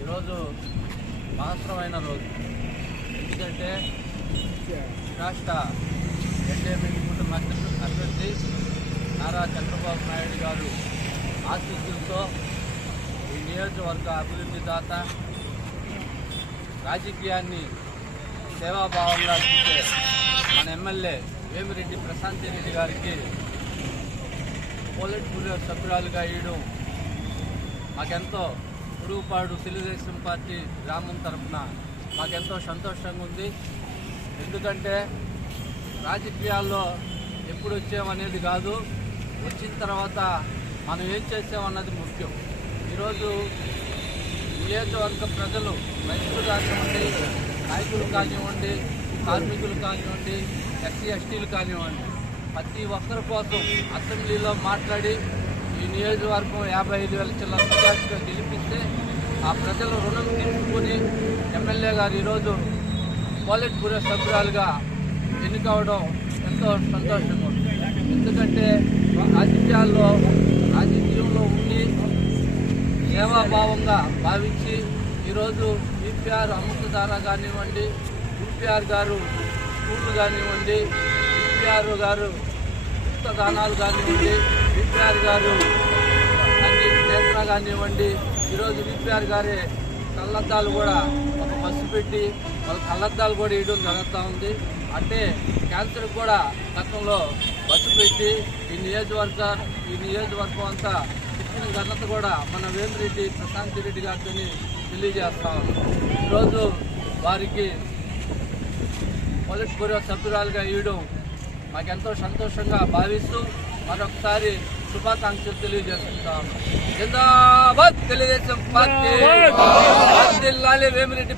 ఈరోజు మహత్తరమైన రోజు. ఎందుకంటే రాష్ట్ర ఎన్డీఏ కుటుంబ అభ్యర్థి నారా చంద్రబాబు నాయుడు గారు ఆశీస్సులతో ఈ నియోజకవర్గ అభివృద్ధి దాత, రాజకీయాన్ని సేవాభావంగా చూసే మన ఎమ్మెల్యే వేమిరెడ్డి ప్రశాంతి రెడ్డి గారికి పోలిట్ బ్యూరో సభ్యురాలుగా వేయడం మాకెంతో పురుగుపాడు తెలుగుదేశం పార్టీ గ్రామం తరఫున మాకెంతో సంతోషంగా ఉంది. ఎందుకంటే రాజకీయాల్లో ఎప్పుడు వచ్చామనేది కాదు, వచ్చిన తర్వాత మనం ఏం చేసామన్నది ముఖ్యం. ఈరోజు నియోజకవర్గ ప్రజలు, రైతులు కానివ్వండి, నాయకులు కానివ్వండి, కార్మికులు కానివ్వండి, ఎస్సీ ఎస్టీలు కానివ్వండి, ప్రతి ఒక్కరి కోసం అసెంబ్లీలో మాట్లాడి ఈ నియోజకవర్గం 55,000 చిల్లర మెజార్టీతో గెలిపిస్తే ఆ ప్రజల రుణం తీర్చుకొని ఎమ్మెల్యే గారు ఈరోజు పోలిట్ బ్యూరో సభ్యురాలుగా ఎన్నికవడం ఎంతో సంతోషంగా ఉంది. ఎందుకంటే రాజకీయంలో ఉండి సేవాభావంగా భావించి ఈరోజు బీపీఆర్ అమృతధార కానివ్వండి, బీపీఆర్ గారు స్కూళ్ళు కానివ్వండి, బీపీఆర్ గారు దానాలు కానివ్వండి, బీపీఆర్ గారు అన్ని నేత్ర కానివ్వండి, ఈరోజు బీపీఆర్ గారే కళ్ళద్దాలు కూడా ఒక బస్సు పెట్టి వాళ్ళ కళ్ళద్దాలు కూడా వేయడం జరుగుతూ ఉంది. అంటే క్యాన్సర్ కూడా గతంలో బస్సు పెట్టి ఈ నియోజకవర్గం అంతా ఇచ్చిన ఘనత కూడా మన వేమిరెడ్డి ప్రశాంతి రెడ్డి గారితో తెలియజేస్తా ఉన్నాం. ఈరోజు వారికి పోలిట్ బ్యూరో సభ్యురాలుగా వేయడం మాకెంతో సంతోషంగా భావిస్తూ మరొకసారి శుభాకాంక్షలు తెలియజేసుకుంటా ఉన్నాం. జిందాబాద్ తెలుగుదేశం పార్టీ, వేమిరెడ్డి